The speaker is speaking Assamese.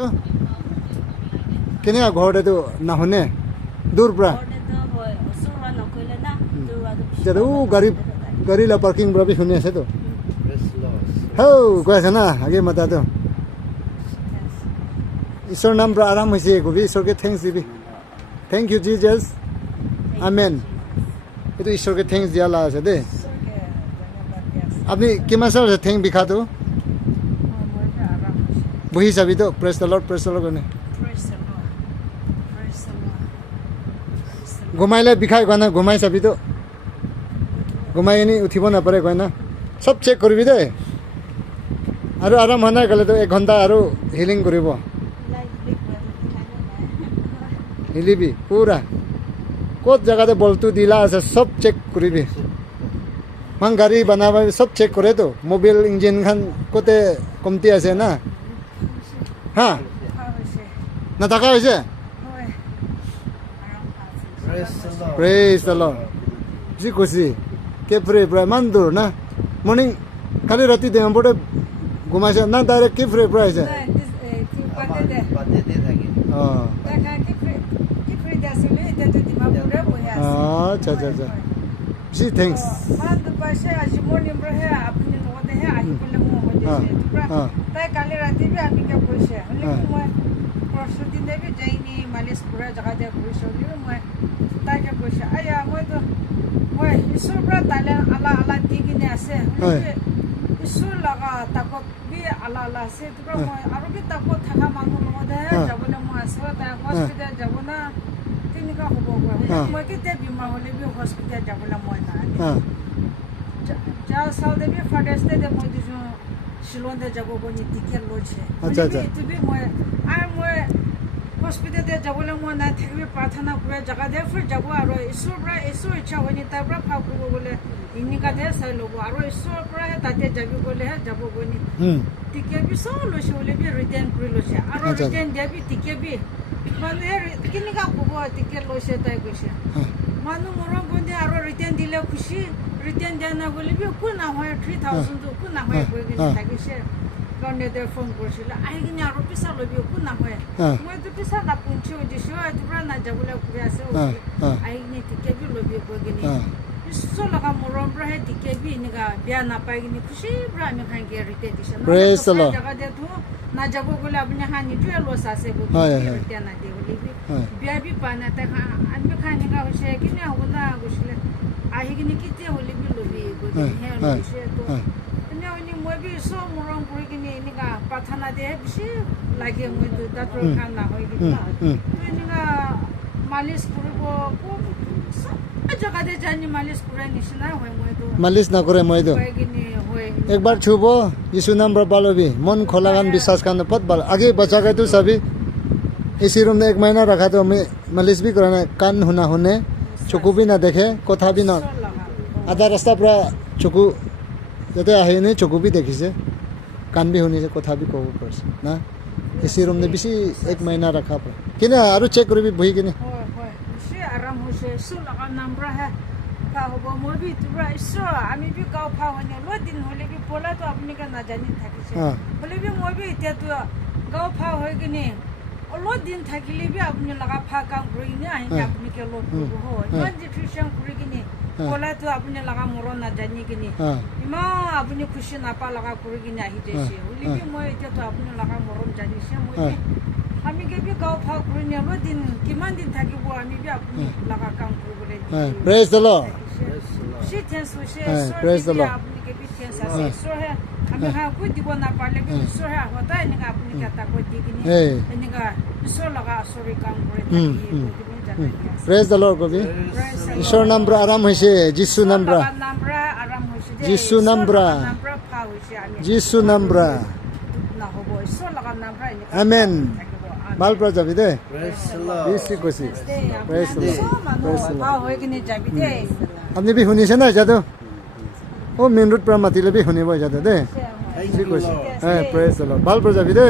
তো কেনে ঘৰতে তো নাহনে দূৰ পৰা যেটো গাড়ী লা পাৰ্কিং পৰা বি শুনি আছে তো হৌ কৈ আছে না আগে মাতা তো ঈশ্বৰ নাম পৰা আৰাম হৈছে কবি ঈশ্বৰকে থেংকছ দিবি থেংক ইউ জিজাস আমেন এইটো ঈশ্বৰকে থেংকছ দিয়া লা আছে দে আপনি কিমান চাল থেংক বিখাটো বহি যাবি তো প্ৰেছ দ্য লৰ্ড কাৰণে ঘুমাইলে বিষাই কয় না ঘুমাই চাবি তো ঘুমাই এনে উঠিব নাপাৰে কয় না চব চেক কৰিবি দে আৰু আৰাম হোৱা নাই গ'লে তো 1 ঘণ্টা আৰু হিলিং কৰিব হিলিবি পুৰা ক'ত জেগাতে বলটো দিলা আছে চব চেক কৰিবি মান গাড়ী বনাব চব চেক কৰে তো মোবিল ইঞ্জিন খান ক'তে কমতি আছে না হা নাথাকা হৈছে প্ৰেজ দ্য লৰ্ড যি কৈছি কেফ্ৰে পৰা ইমান দূৰ না মৰ্ণিং কালি ৰাতি দেমপুৰতে ঘুমাইছে না ডাইৰেক্ট কেফ্ৰে পৰা আহিছে অঁ আচ্ছা আচ্ছা আচ্ছা জি থেংকছ কালি ৰাতি আমি কিয় কৈছে প্ৰস্তুতি দেবি যাইনি মালিচ পুৰা জেগা দিয়া কৰিছে মই তাইকে কৈছে আয়া মই ঈশ্বৰ পৰা তাইলে আলা আলা দি কিনে আছে ঈশ্বৰ লগা তাকত বি আলা আলা আছে মই আৰু বি তাকত থকা মানুহ লগতহে যাবলৈ মই আছো তাই হস্পিটেল যাব না তেনেকুৱা হ'ব মই কেতিয়া বেমাৰ হ'লে বি হস্পিটেল যাবলৈ মই নাই যা চাল দেবি ফাৰ্ষ্ট ডে মই দিছোঁ শিলংতে যাব বুলি টিকেট লৈছে তুমি মই হস্পিটেলতে যাবলৈ মই নাই থাকিবি প্ৰাৰ্থনা কৰে জেগাতে ফুৰি যাব আৰু ঈশ্বৰৰ পৰা ঈশ্বৰ ইচ্ছা হয়নি তাৰ পৰা ফাও কৰিব গ'লে এনেকুৱাতে চাই ল'ব আৰু ঈশ্বৰৰ পৰাহে তাতে যাবি গ'লেহে যাব গ'নি টিকেট বি চব লৈছে বুলি বি ৰিটাৰ্ণ কৰি লৈছে আৰু ৰিটাৰ্ণ দিয়াবি টিকেট বি মানুহে কেনেকুৱা ক'ব টিকেট লৈছে তাই কৈছে মানুহ মৰম বন্ধে আৰু ৰিটাৰ্ণ দিলে খুচি ৰিটাৰ্ণ দিয়া নাই বুলি বি একো নহয় 3000 একো নহয় কৈ কিনে থাকিছে কাৰণে তেওঁ ফোন কৰিছিলে আহি কিনে আৰু পিছা ল'বি একো নহয় মইতো পিছা নাপুঞ্চি দিছোঁ এইটো পৰা নাযাবলৈ ঘূৰি আছে আহি কিনে টিকেট বি ল'বি কৈ কিনে ঈশ্বৰ লগা মৰম পৰাহে টিকেট বি এনেকুৱা বেয়া নাপাই কিনে খুচিৰ পৰা আমি খাইকে ৰিটাৰ্ণ দিছে জেগাতে নাযাব গ'লে আপুনি হানিটোৱে লছ আছে ৰিটাৰ্ণ নাদিয়ে বুলি বিয়া বি পোৱা নাই তাই আমি খাই এনেকুৱা হৈছে কিনে হ'ব না গৈছিলে আহি কিনে কেতিয়া হ'লে বি ল'বি গৈ কিনে লৈছে মই বি চব মৰম কৰি কিনে এনেকুৱা প্ৰাৰ্থনা দিয়ে বেছি লাগে মই ডাক্তৰ খান নহয় কিনে এনেকুৱা মালিচ কৰিব জেগাতে জানি মালিচ কৰাই নিচিনা হয় মইতো মালিচ নকৰে মইতো একবাৰ ছুব যিশু নাম পৰা পালবি মন খোলা গান বিশ্বাস কান পত বাল আগে बच्चा का तू सभी इसी रूम में 1 महीना रखा तो हमें मालिश भी कराना कान होना होने चुकू भी ना देखे कथा भी ना आधा रास्ता पूरा चुकू যাতে আহি নে চকু বি দেখিছে কান বি শুনিছে কথা বি ক'ব পাৰিছে না এচি ৰুম নে বেছি 1 মহিনা ৰাখা পায় কিনে আৰু চেক কৰিবি বহি কিনে বেছি আৰাম হৈছে ঈশ্বৰ লগা নাম পৰাহে কা হ'ব মই বি তোৰা ঈশ্বৰ আমি বি গাঁও ফা হয়নে লৈ দিন হ'লে বি পলাটো আপুনি কা নাজানি থাকিছে হ'লে বি মই বি এতিয়াতো গাঁও ফা হৈ কিনে অলপ দিন থাকিলে বি আপুনি লগা ফা কাম কৰি কিনে আহিলে আপুনি কে লগ কৰিব হয় ইমান ডিফিউজন কৰি কিনে পলাটো আপুনি লগা মৰণ নাজানি কিনে ইমান আপুনি খুচি নাপা লগা কৰি কিনে আহি যাইছে হ'লে বি মই এতিয়াতো আপুনি লগা মৰণ জানিছে মই আমি কে বি গাঁও ফা কৰি নিয়ালো দিন কিমান দিন থাকিব আমি বি আপুনি লগা কাম কৰিবলৈ praise the lord praise the lord আপুনি কে বি থেংকছ আছে ঈশ্বৰে আমি কৈ দিব নাপালে বি ঈশ্বৰে আগতে এনেকুৱা আপুনি কেটা কৈ দি কিনে এনেকুৱা ঈশ্বৰ লগা আচৰি কাম কৰে প্ৰেজ দ্য লৰ্ড কবি ঈশ্বৰ নাম পৰা আৰাম হৈছে যিশু নাম পৰা যিশু নাম পৰা যিশু নাম পৰা আমেন ভাল পৰা যাবি দে বেছি কৈছি প্ৰেজ দ্য লৰ্ড আপুনি বি শুনিছে না যাদু ও মেইন ৰোড পৰা মাতিলে বি শুনিব যাদু দে যি কৈছে প্ৰেজ দ্য লৰ্ড ভাল পৰা যাবি দে